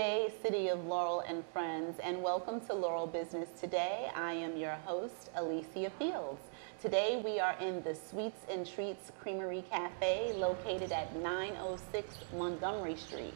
day, City of Laurel and friends, and welcome to Laurel Business Today. I am your host, Alicia Fields. Today we are in the Sweets and Treats Creamery Cafe located at 906 Montgomery Street.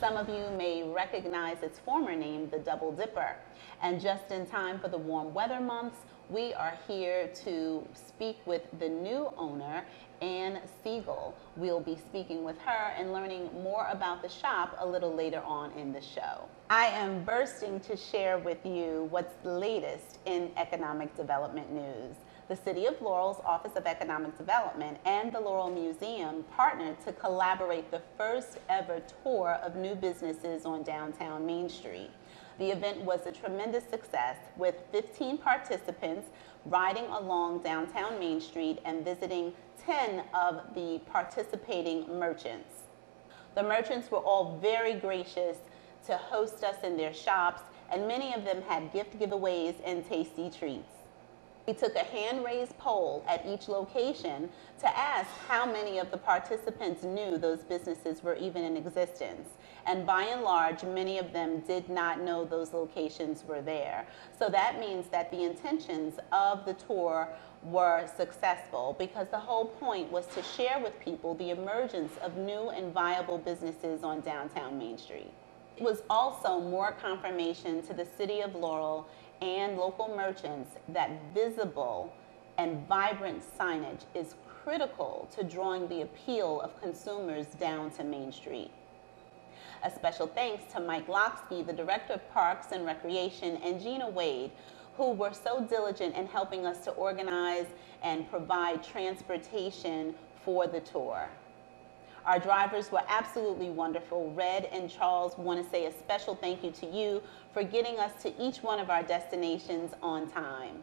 Some of you may recognize its former name, the Double Dipper. And just in time for the warm weather months, we are here to speak with the new owner, Ann Siegel. We'll be speaking with her and learning more about the shop a little later on in the show. I am bursting to share with you what's the latest in economic development news. The City of Laurel's Office of Economic Development and the Laurel Museum partnered to collaborate the first ever tour of new businesses on downtown Main Street. The event was a tremendous success with 15 participants riding along downtown Main Street and visiting 10 of the participating merchants. The merchants were all very gracious to host us in their shops, and many of them had gift giveaways and tasty treats. We took a hand-raised poll at each location to ask how many of the participants knew those businesses were even in existence. And by and large, many of them did not know those locations were there. So that means that the intentions of the tour were successful because the whole point was to share with people the emergence of new and viable businesses on downtown Main Street. It was also more confirmation to the City of Laurel and local merchants that visible and vibrant signage is critical to drawing the appeal of consumers down to Main Street. A special thanks to Mike Locksky, the Director of Parks and Recreation, and Gina Wade, who were so diligent in helping us to organize and provide transportation for the tour. Our drivers were absolutely wonderful. Red and Charles want to say a special thank you to you for getting us to each one of our destinations on time.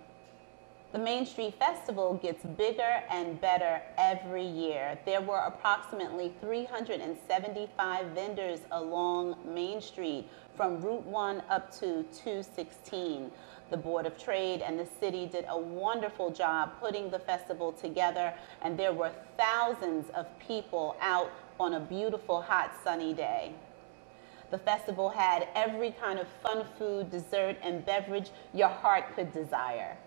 The Main Street Festival gets bigger and better every year. There were approximately 375 vendors along Main Street from Route 1 up to 216. The Board of Trade and the city did a wonderful job putting the festival together, and there were thousands of people out on a beautiful, hot, sunny day. The festival had every kind of fun food, dessert, and beverage your heart could desire.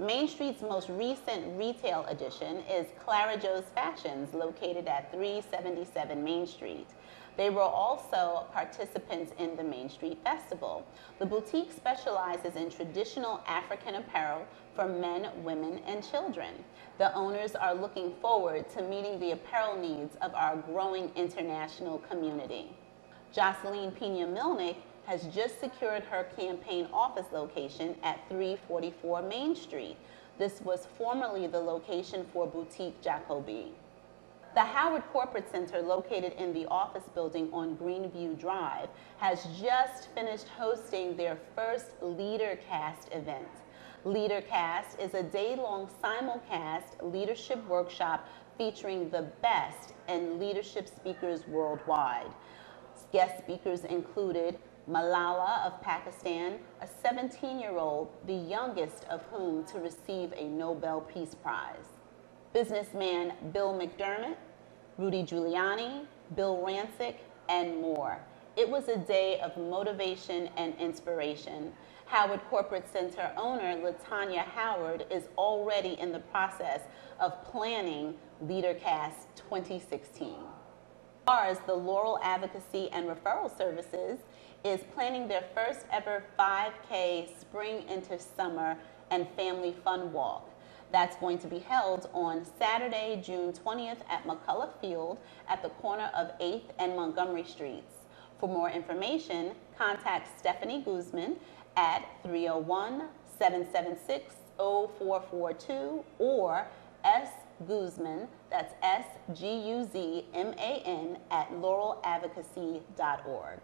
Main Street's most recent retail addition is Clara Joe's Fashions, located at 377 Main Street. They were also participants in the Main Street Festival. The boutique specializes in traditional African apparel for men, women, and children. The owners are looking forward to meeting the apparel needs of our growing international community. Jocelyn Pena-Milnick has just secured her campaign office location at 344 Main Street. This was formerly the location for Boutique Jacoby. The Howard Corporate Center, located in the office building on Greenview Drive, has just finished hosting their first LeaderCast event. LeaderCast is a day-long simulcast leadership workshop featuring the best in leadership speakers worldwide. Guest speakers included Malala of Pakistan, a 17-year-old, the youngest of whom to receive a Nobel Peace Prize. Businessman Bill McDermott, Rudy Giuliani, Bill Rancic, and more. It was a day of motivation and inspiration. Howard Corporate Center owner LaTanya Howard is already in the process of planning LeaderCast 2016. Ours, the Laurel Advocacy and Referral Services, is planning their first ever 5K Spring into Summer and Family Fun Walk. That's going to be held on Saturday, June 20th at McCullough Field at the corner of 8th and Montgomery Streets. For more information, contact Stephanie Guzman at 301-776-0442 or S. Guzman, that's S-G-U-Z-M-A-N, at laureladvocacy.org.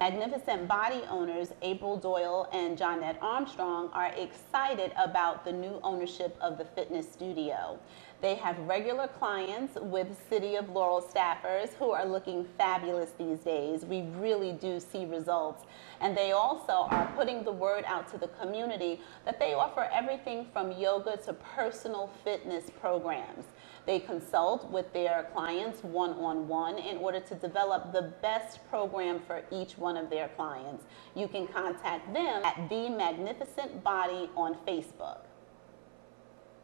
Magnificent Body owners April Doyle and Johnette Armstrong are excited about the new ownership of the fitness studio. They have regular clients with City of Laurel staffers who are looking fabulous these days. We really do see results. And they also are putting the word out to the community that they offer everything from yoga to personal fitness programs. They consult with their clients one-on-one in order to develop the best program for each one of their clients. You can contact them at The Magnificent Body on Facebook.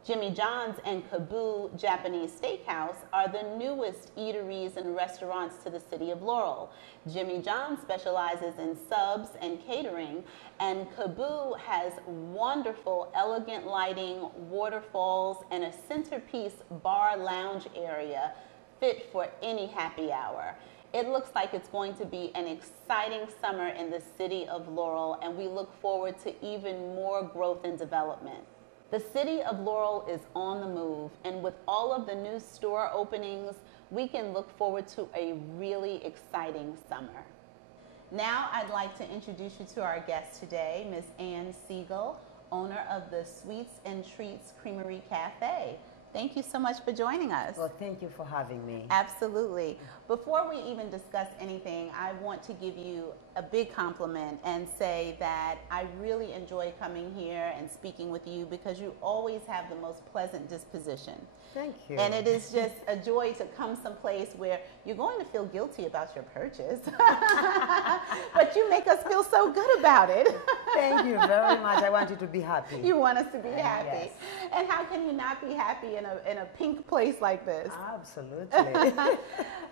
Jimmy John's and Kaboo Japanese Steakhouse are the newest eateries and restaurants to the city of Laurel. Jimmy John's specializes in subs and catering, and Kaboo has wonderful, elegant lighting, waterfalls, and a centerpiece bar lounge area fit for any happy hour. It looks like it's going to be an exciting summer in the city of Laurel, and we look forward to even more growth and development. The city of Laurel is on the move, and with all of the new store openings, we can look forward to a really exciting summer. Now I'd like to introduce you to our guest today, Ms. Ann Siegel, owner of the Sweets and Treats Creamery Cafe. Thank you so much for joining us. Well, thank you for having me. Absolutely. Before we even discuss anything, I want to give you a big compliment and say that I really enjoy coming here and speaking with you because you always have the most pleasant disposition. Thank you. And it is just a joy to come someplace where you're going to feel guilty about your purchase, but you make us feel so good about it. Thank you very much. I want you to be happy. You want us to be happy. Yes. And how can you not be happy in a pink place like this? Absolutely.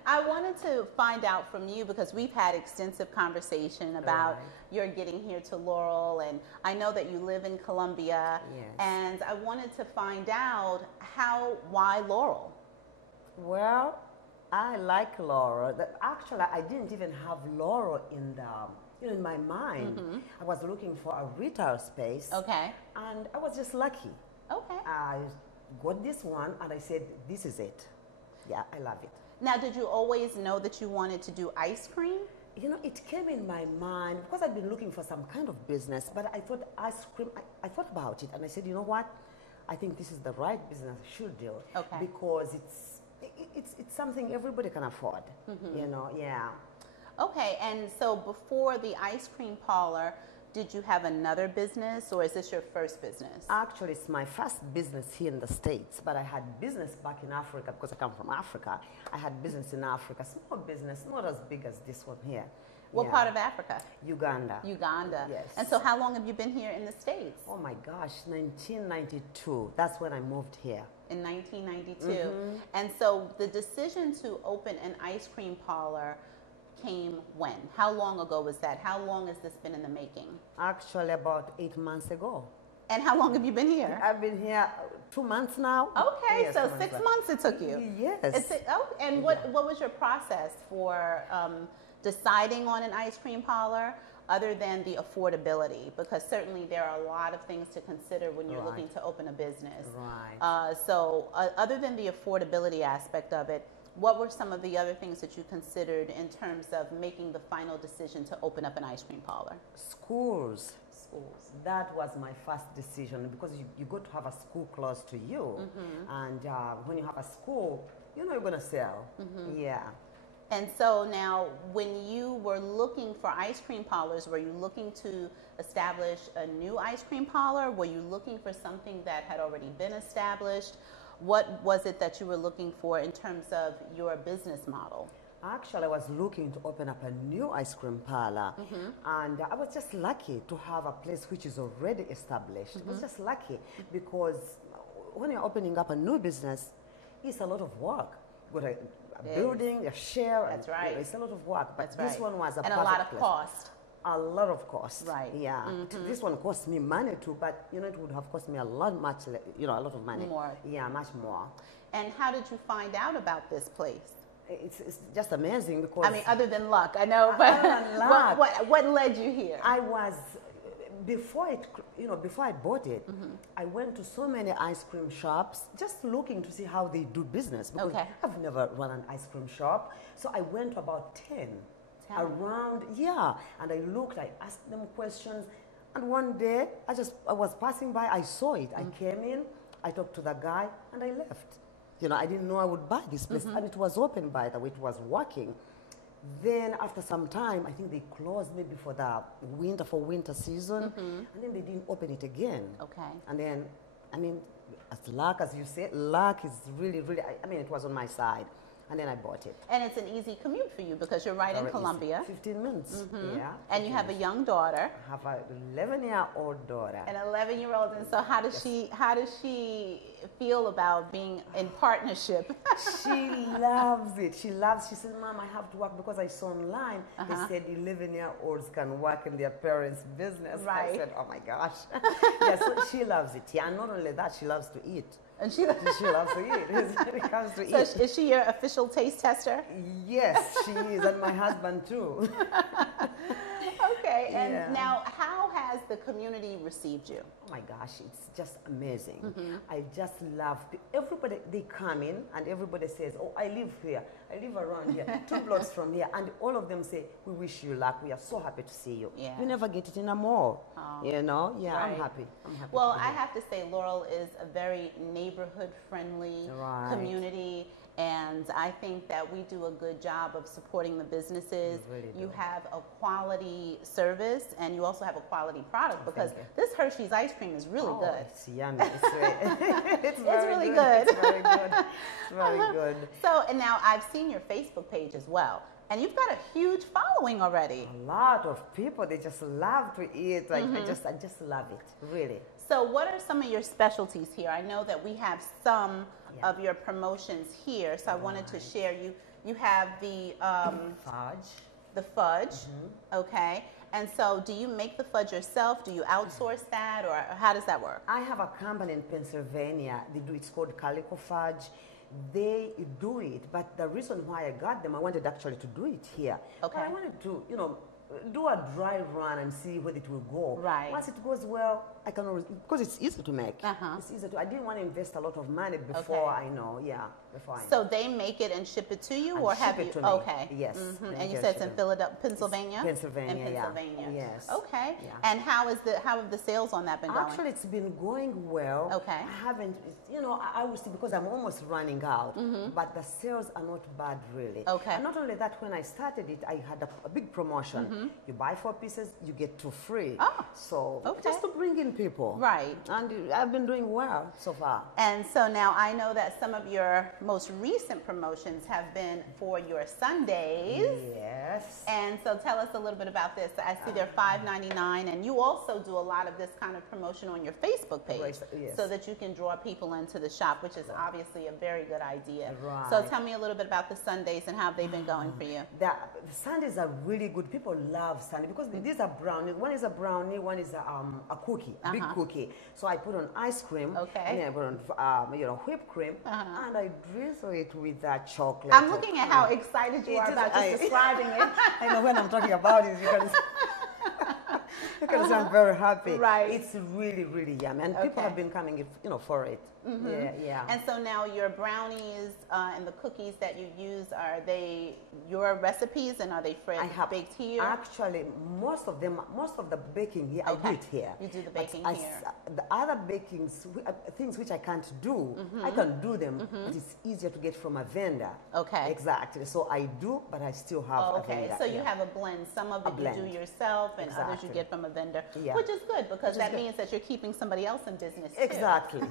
I wanted to find out from you because we've had extensive conversation about your getting here to Laurel, and I know that you live in Columbia. Yes. And I wanted to find out why Laurel? Well, I like Laurel. Actually, I didn't even have Laurel in my mind. Mm-hmm. I was looking for a retail space. Okay. And I was just lucky. Okay. I got this one and I said, this is it. Yeah, I love it. Now, did you always know that you wanted to do ice cream? You know, it came in my mind because I've been looking for some kind of business, but I thought ice cream, I thought about it and I said, you know what? I think this is the right business I should do. Okay. Because it's something everybody can afford, you know, yeah. Okay, and so before the ice cream parlor, did you have another business or is this your first business? Actually, it's my first business here in the States, but I had business back in Africa because I come from Africa. I had business in Africa, small business, not as big as this one here. What part of Africa? Uganda. Uganda. Yes. And so how long have you been here in the States? Oh my gosh, 1992. That's when I moved here. In 1992. And so the decision to open an ice cream parlor came when? How long ago was that? How long has this been in the making? Actually, about 8 months ago. And how long have you been here? I've been here 2 months now. Okay, Yes, so 6 months it took you. Yes. And what was your process for deciding on an ice cream parlor other than the affordability? Because certainly there are a lot of things to consider when you're looking to open a business. Right. So other than the affordability aspect of it, what were some of the other things that you considered in terms of making the final decision to open up an ice cream parlor? Schools. That was my first decision because you got to have a school close to you. And when you have a school, you know you're going to sell. Yeah. And so now, when you were looking for ice cream parlors, were you looking to establish a new ice cream parlor? Were you looking for something that had already been established? What was it that you were looking for in terms of your business model? Actually, I was looking to open up a new ice cream parlor. And I was just lucky to have a place which is already established. I was just lucky because when you're opening up a new business, it's a lot of work. You got a building, a share. That's right. It's a lot of work. But That's this one was a and perfect a lot of place. cost. A lot of cost. Right. Yeah. This one cost me money too, but you know it would have cost me a lot a lot of money. More. Yeah, much more. And how did you find out about this place? It's just amazing because I mean, other than luck, I know, but what led you here? I was before I bought it, I went to so many ice cream shops just looking to see how they do business because I've never run an ice cream shop. So I went to about 10 around, and I looked, I asked them questions, and one day I was passing by, I saw it, I came in, I talked to the guy, and I left. You know, I didn't know I would buy this place, and it was open, by the way, it was working. Then after some time, I think they closed maybe for winter season, and then they didn't open it again. Okay. And then, I mean, as luck, as you say, luck is really, really, I mean, it was on my side. And then I bought it. And it's an easy commute for you because you're right in Columbia. 15 minutes, yeah. And you have a young daughter. I have an 11-year-old daughter. An 11-year-old. And so how does she feel about being in partnership? She loves it. She said, Mom, I have to work because I saw online, they said 11-year-olds can work in their parents' business. Right. I said, oh my gosh. Yeah, so she loves it. Yeah, and not only that, she loves to eat. And she loves to eat. When it comes to eat. So is she your official taste tester? Yes, she is, and my husband too. Okay, and now how has the community received you? Oh my gosh, it's just amazing. I just love everybody. They come in and everybody says, oh, I live here. I live around here, 2 blocks from here. And all of them say, we wish you luck. We are so happy to see you. Yeah. You never get it in a mall. Oh, you know? Yeah, right. I'm happy. Well, I have to say, Laurel is a very neighborhood-friendly community. And I think that we do a good job of supporting the businesses. You have a quality service, and you also have a quality product because this Hershey's ice cream is really good. It's yummy. It's really good. It's very good. It's very good. So, and now I've seen your Facebook page as well. And you've got a huge following already. A lot of people, they just love to eat. Like I just love it, really. So what are some of your specialties here? I know that we have some of your promotions here, so I wanted to share. You have the fudge. The fudge, okay. And so do you make the fudge yourself? Do you outsource that, or how does that work? I have a company in Pennsylvania. They do, it's called Calico Fudge. They do it, but the reason why I got them, I wanted actually to do it here. Okay. But I wanted to, you know, do a dry run and see where it will go. Right. Once it goes well, I can always, because it's easy to make. It's easy to, I didn't want to invest a lot of money before I know, before I know. So they make it and ship it to you, or have you? To me. Okay. Yes. And you said it's in Philadelphia, Pennsylvania? Pennsylvania, in Pennsylvania. Yes. Okay. Yeah. And how have the sales on that been going? Actually, it's been going well. Okay. I haven't, you know, I would say because I'm almost running out, but the sales are not bad really. Okay. And not only that, when I started it, I had a big promotion. You buy 4 pieces, you get 2 free. Oh. So just to bring in people. Right. And I've been doing well so far. And so now I know that some of your most recent promotions have been for your Sundays. Yes. And so tell us a little bit about this. I see they're $5.99, and you also do a lot of this kind of promotion on your Facebook page, so that you can draw people into the shop, which is obviously a very good idea. Right. So tell me a little bit about the Sundays and how they've been going for you. The Sundays are really good. People love Sunday because these are brownie. One is a brownie, one is a cookie, big cookie. So I put on ice cream, and then I put on you know, whipped cream, and I drizzle it with that chocolate. I'm looking at how excited you are about just describing it. I know when I'm talking about it, you can see I'm very happy. Right. It's really, really yummy, and people have been coming, you know, for it. Yeah. And so now your brownies and the cookies that you use, are they your recipes, and are they baked here? Actually, most of the baking here, I do it here. You do the baking here. The other bakings, things which I can't do, I can do them, but it's easier to get from a vendor. Okay. Exactly. So I do, but I still have a vendor. So you have a blend. Some of it you do yourself, and others you get from a vendor, which is good because that means that you're keeping somebody else in business too. Exactly.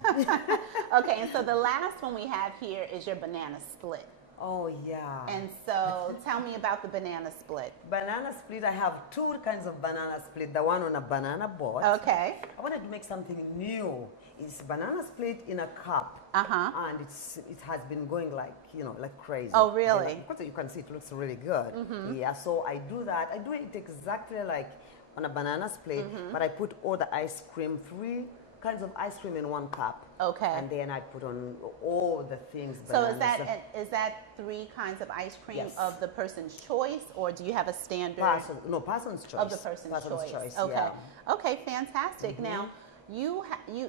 Okay, and so the last one we have here is your banana split. Oh, yeah. And so tell me about the banana split. Banana split, I have 2 kinds of banana split. The one on a banana boat. Okay. I wanted to make something new. It's banana split in a cup. And it has been going like, you know, like crazy. Oh, really? Because you can see it looks really good. Yeah, so I do that. I do it exactly like on a banana split, but I put all the ice cream, 3 kinds of ice cream in 1 cup. Okay. And then I put on all the things. So is that 3 kinds of ice cream of the person's choice, or do you have a standard? Person's choice. Of the person's choice. Okay. Yeah. Okay, fantastic. Now,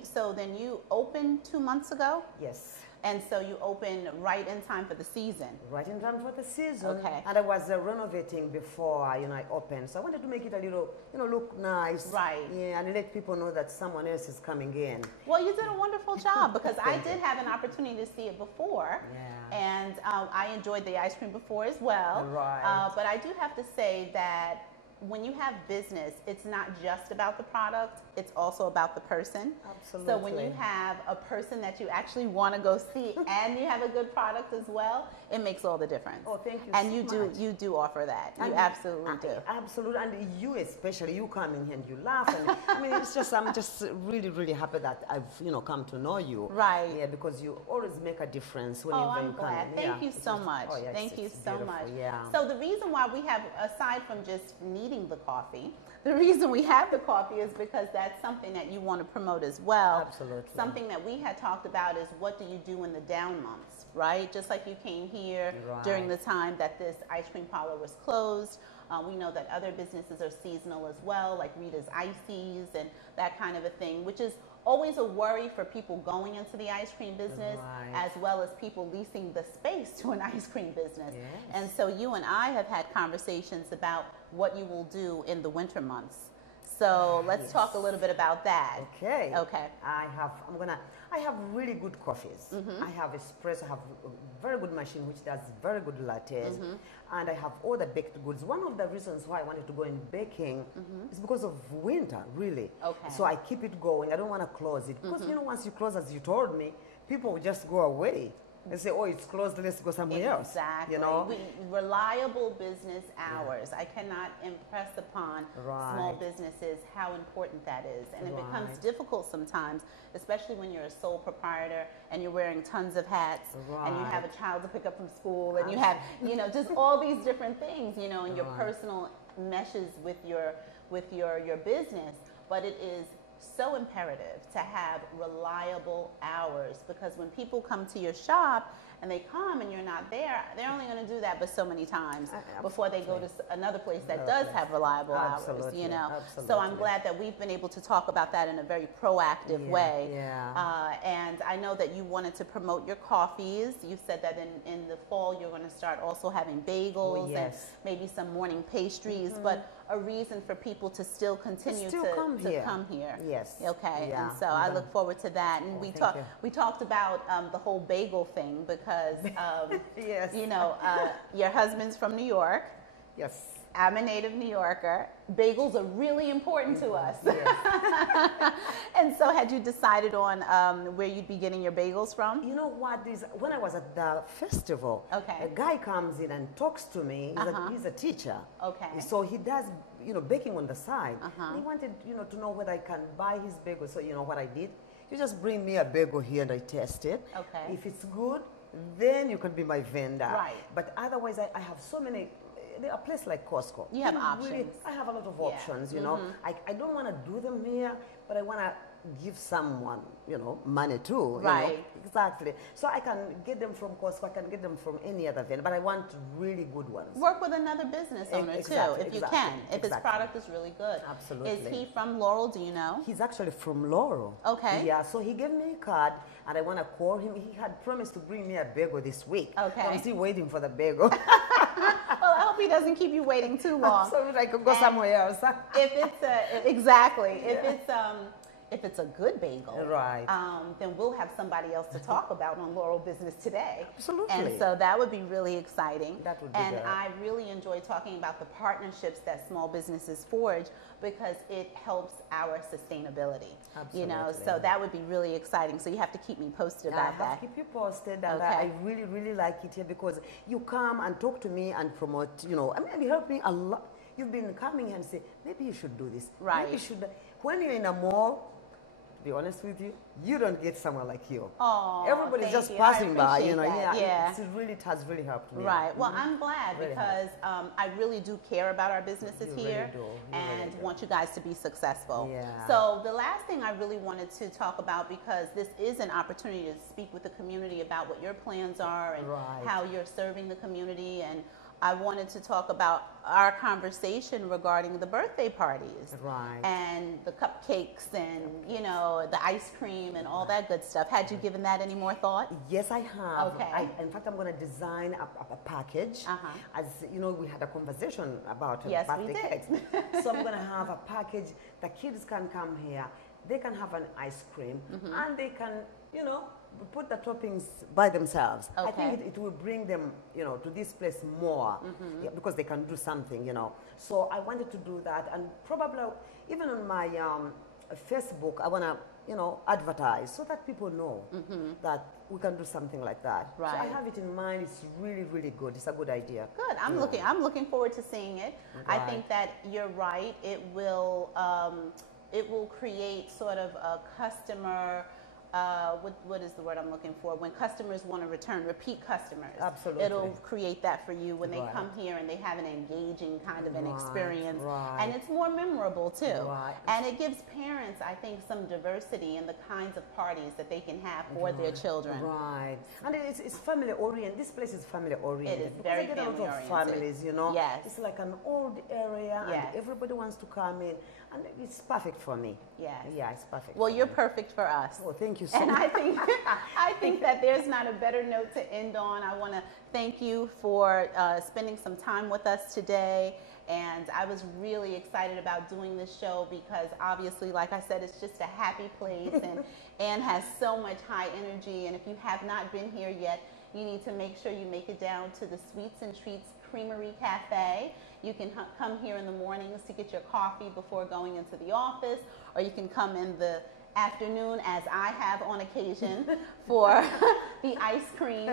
so then you opened 2 months ago? Yes. And so you opened right in time for the season. Right in time for the season. Okay. And I was renovating before I opened, so I wanted to make it a little, look nice. Right. Yeah, and let people know that someone else is coming in. Well, you did a wonderful job because I did have an opportunity to see it before. Yeah. And I enjoyed the ice cream before as well. Right. But I do have to say that when you have business, it's not just about the product, it's also about the person. Absolutely. So when you have a person that you actually want to go see and you have a good product as well, it makes all the difference. Oh, thank you and so much. you do offer that. You absolutely do. Absolutely. And you especially, you come in here and you laugh. And I mean, it's just, I'm just really, really happy that I've, come to know you. Right. Yeah, because you always make a difference whenever I'm you come glad. in. Thank you so much. Oh, yeah, Thank you so much. Yeah. So the reason why we have, aside from just needing the coffee, the reason we have the coffee is because that's something that you want to promote as well. Absolutely. Something that we had talked about is what do you do in the down months, right? Just like you came here during the time that this ice cream parlor was closed. We know that other businesses are seasonal as well, like Rita's Ices and that kind of a thing, which is always a worry for people going into the ice cream business, as well as people leasing the space to an ice cream business. Yes. And so you and I have had conversations about what you will do in the winter months. So let's talk a little bit about that. Okay. Okay. I have really good coffees. I have espresso. I have a very good machine which does very good lattes, and I have all the baked goods. One of the reasons why I wanted to go in baking is because of winter, really. Okay. So I keep it going. I don't want to close it because once you close, as you told me, people will just go away. They say, oh, it's closed, let's go somewhere else. Exactly. Reliable business hours. I cannot impress upon small businesses how important that is. And it becomes difficult sometimes, especially when you're a sole proprietor and you're wearing tons of hats and you have a child to pick up from school and you have, just all these different things, and your personal meshes with your business. But it is so imperative to have reliable hours, because when people come to your shop and they come and you're not there, they're only going to do that but so many times before they go to another place that does have reliable hours, Absolutely. So I'm glad that we've been able to talk about that in a very proactive way. And I know that you wanted to promote your coffees. You said that in the fall you're going to start also having bagels and maybe some morning pastries, but a reason for people to still continue to come here. Yes. Okay. And so I look forward to that. And we talked about the whole bagel thing because your husband's from New York. Yes. I'm a native New Yorker. Bagels are really important to us. Yes. And so had you decided on where you'd be getting your bagels from? You know what? When I was at the festival, a guy comes in and talks to me. He's a teacher. Okay. So he does, baking on the side. And he wanted, to know whether I can buy his bagel. So you know what I did? You just bring me a bagel here and I test it. Okay. If it's good, then you can be my vendor. Right. But otherwise, I have so many. A place like Costco. You have options. Really, I have a lot of options, I don't want to do them here, but I want to give someone, money too. Right. Exactly. So I can get them from Costco, I can get them from any other vendor, but I want really good ones. Work with another business owner too, if you can, if his product is really good. Absolutely. Is he from Laurel, do you know? He's actually from Laurel. Okay. Yeah, so he gave me a card, and I want to call him. He had promised to bring me a bagel this week. Okay. So I'm still waiting for the bagel. Well, I hope he doesn't keep you waiting too long. So I could go somewhere else. If it's a good bagel, then we'll have somebody else to talk about on Laurel Business Today. Absolutely. And so that would be really exciting. That would be And good. I really enjoy talking about the partnerships that small businesses forge because it helps our sustainability. Absolutely. So that would be really exciting. So you have to keep me posted about that. I have to keep you posted. And I really, really like it here because you come and talk to me and promote, you help me a lot. You've been coming here and say, maybe you should do this. Right. Maybe you should. When you're in a mall, to be honest with you, you don't get someone like you. Oh, everybody's just passing by, It has really helped me. Right. Well, I'm glad because I really do care about our businesses here and want you guys to be successful. Yeah. So the last thing I really wanted to talk about, because this is an opportunity to speak with the community about what your plans are and how you're serving the community, and I wanted to talk about our conversation regarding the birthday parties and the cupcakes and, the ice cream and all that good stuff. Had you given that any more thought? Yes, I have. Okay. In fact, I'm going to design a package. As you know, we had a conversation about birthday cakes. So I'm going to have a package. The kids can come here. They can have an ice cream and they can, put the toppings by themselves. I Okay. think it will bring them, to this place more, yeah, because they can do something. So I wanted to do that, and probably even on my Facebook, I want to, advertise so that people know that we can do something like that. Right. So I have it in mind. It's really, really good. It's a good idea. Good. I'm looking forward to seeing it. Right. I think that you're right. It will create sort of a customer. What is the word I'm looking for? When customers want to return, repeat customers. Absolutely. It'll create that for you when they Right. come here and they have an engaging kind of an Right, experience. right. And it's more memorable too. Right. And it gives parents, I think, some diversity in the kinds of parties that they can have for their children. Right. And it's family oriented. This place is family oriented. It is because very I get a lot of family-oriented. families, Yes. It's like an old area, Yes. and everybody wants to come in. And it's perfect for me. Yes. Yeah, it's perfect. Well, for you're me. perfect for us. Oh, thank you so And much. I think that there's not a better note to end on. I want to thank you for spending some time with us today. And I was really excited about doing this show because obviously, like I said, it's just a happy place, and Anne has so much high energy. And if you have not been here yet, you need to make sure you make it down to the Sweets and Treats Creamery Cafe. You can come here in the mornings to get your coffee before going into the office, or you can come in the afternoon, as I have on occasion, for the ice cream,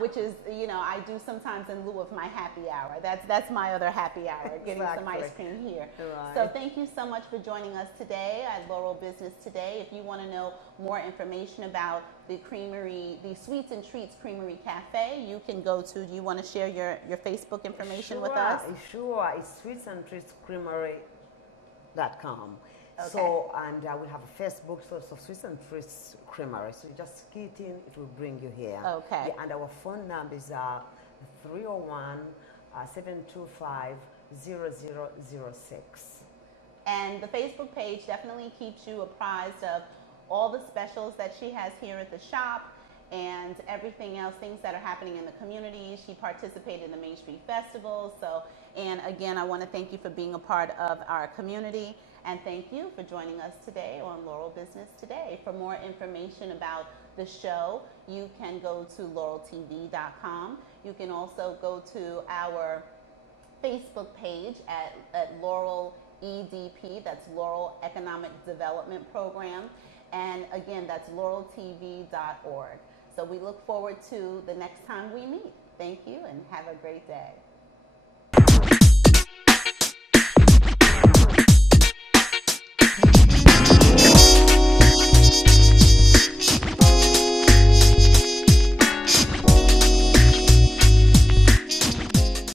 which is, I do sometimes in lieu of my happy hour. That's my other happy hour, getting some ice cream here. Right. So thank you so much for joining us today at Laurel Business Today. If you want to know more information about the Creamery, the Sweets and Treats Creamery Cafe, you can go to, do you want to share your Facebook information with us? Sure. It's Sweets and Treats Creamery.com. Okay. So, and I will have a Facebook, so Sweets and Treats Creamery. So you just key it in, it will bring you here. Okay. Yeah, and our phone number is 301-725-0006. And the Facebook page definitely keeps you apprised of all the specials that she has here at the shop and everything else, things that are happening in the community. She participated in the Main Street Festival. So, and again, I want to thank you for being a part of our community. And thank you for joining us today on Laurel Business Today. For more information about the show, you can go to laureltv.com. You can also go to our Facebook page at Laurel EDP, that's Laurel Economic Development Program. And again, that's laureltv.org. So we look forward to the next time we meet. Thank you and have a great day.